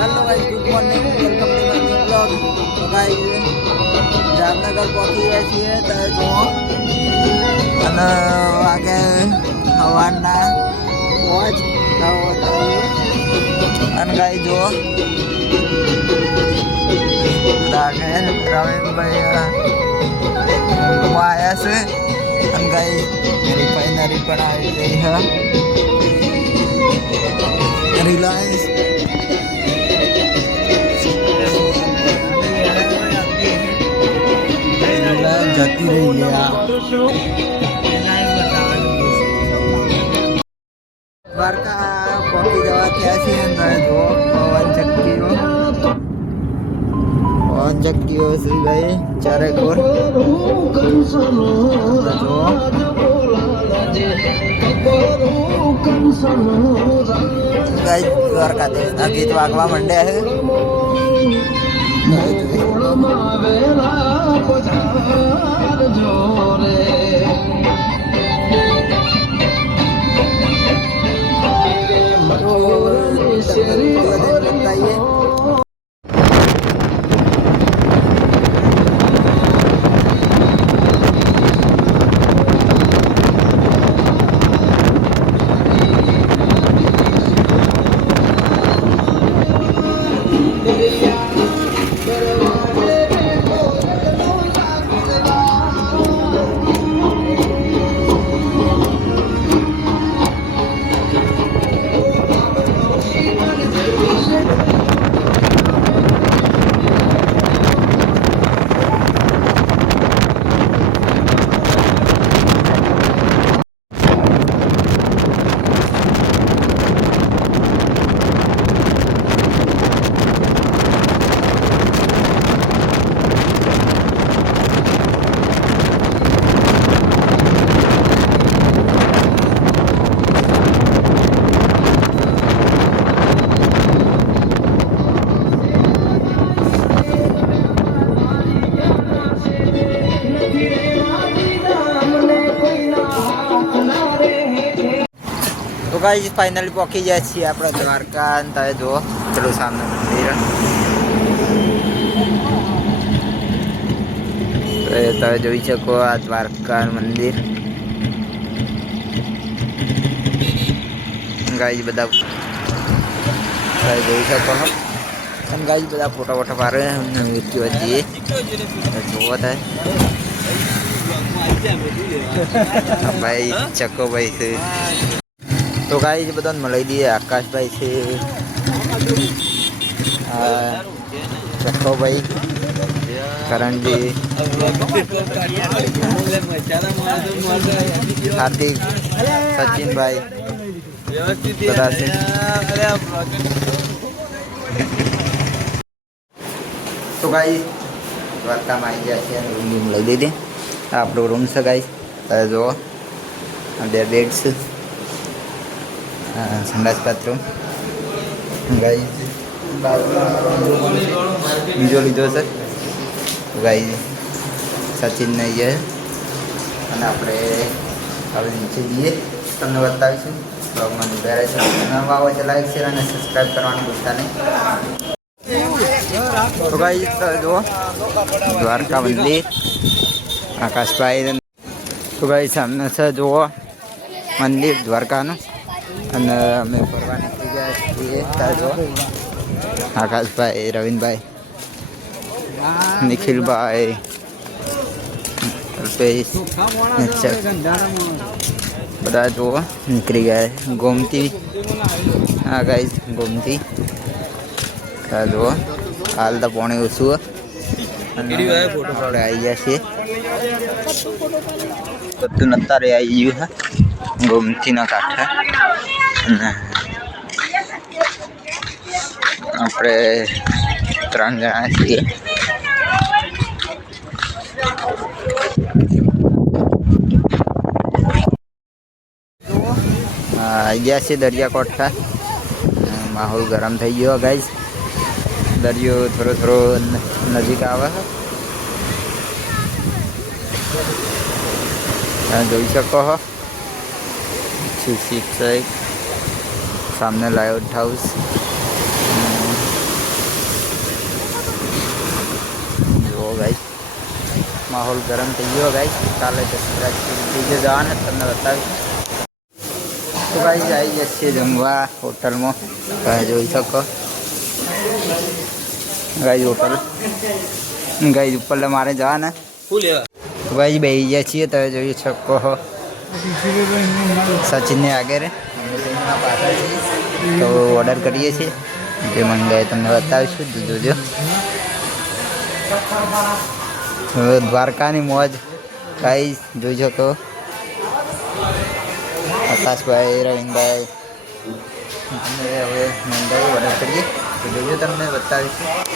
Hello guys, good morning, welcome to my new blog. तो guys Jamnagar પહોંચી ગયા છીએ તો જુઓ અને વાગે સવારના પહોંચ અને ગાઈ જુઓ લાગે રવિનભાઈ આવ્યા છે અને ગાઈ રિફાઇનરી પણ આવી ગઈ છે રિલાયન્સ જતી રહી ગયા દ્વારકા પહોંચી જવા થયા છીએ અંદર જુઓ પવન ચક્કીઓ શ્રી ગઈ ચારેકોર જુઓ દ્વારકાધીશ ના ગીત વાગવા માંડ્યા છે तो गाइस फाइनली पहुंची जाए છીએ આપણે દ્વારકા અને તમે જુઓ પેલું સામે મંદિર તો તમે જોઈ શકો આ દ્વારકા મંદિર ગાઈસ બધા તમે જોઈ શકો અને ગાઈસ બધા ફોટા વોટા પાડે અને મૂર્તિઓ હતી જુઓ થાય ભાઈ ચકો ભાઈ છે तो गाइस बदन मलाई दिए आकाश भाई से चक्को भाई करण जी हार्दिक सचिन भाई तो गाइस द्वारका में आई जाए रूम लई दीदी आप रूम से गाइस जो बेड्स संडास बाथरूम गाई बीजो लीधो है गाई सचिन ने ये अपने હવે નીચે જઈએ તમને બતાવીશું બ્લોગમાં જોડાયા રહેશો નવા હોય તો લાઈક શેર અને સબસ્ક્રાઈબ કરવાનું ભૂલતા નહીં તો ગાઈસ જો દ્વારકા મંદિર આકાશભાઈ તો ગાઈસ સામે છે જુઓ મંદિર દ્વારકાનું અને અમે ફરવા નીકળી ગયા છીએ જો આકાશભાઈ રવિનભાઈ નિખિલભાઈ અલ્પેશ બધા જુઓ નીકળી ગયા ગોમતી હા ગાઈસ ગોમતી જુઓ હાલ તો પોણે ઓછું આપણે આવી ગયા છીએ બધું અત્યારે આવી ગયું છે ગોમતીના કાંઠે અને આપણે 3 જણા છીએ આવી ગયા છે દરિયાકોઠા માહોલ ગરમ થઈ ગયો ગાઈસ દરિયો થોડો નજીક આવે જોઈ શકો છો शीप साइड सामने लाइट हाउस માહોલ ગરમ થઈ ગયો ગાઈસ. કાલે બીજે જવાના તમને બતાવીશ. તો ગાઈસ આવી જશે જમવા હોટલમાં. તમે જોઈ શકો ગાઈસ હોટલ. ગાઈસ ઉપર મારે જવાના તો ગાઈસ બેસી ગયા છીએ. તમે જોઈ શકો સચિનને આગળ પાછળ છીએ. તો ઓર્ડર કરીએ છીએ જે મંગાવે તમને બતાવીશું. જોજો દ્વારકાની મોજ ગાઈસ જોઈ શકો. આકાશભાઈ, રવિનભાઈ હવે મંગાવી ઓર્ડર કરીએ તો જોજો તમને બતાવીશું.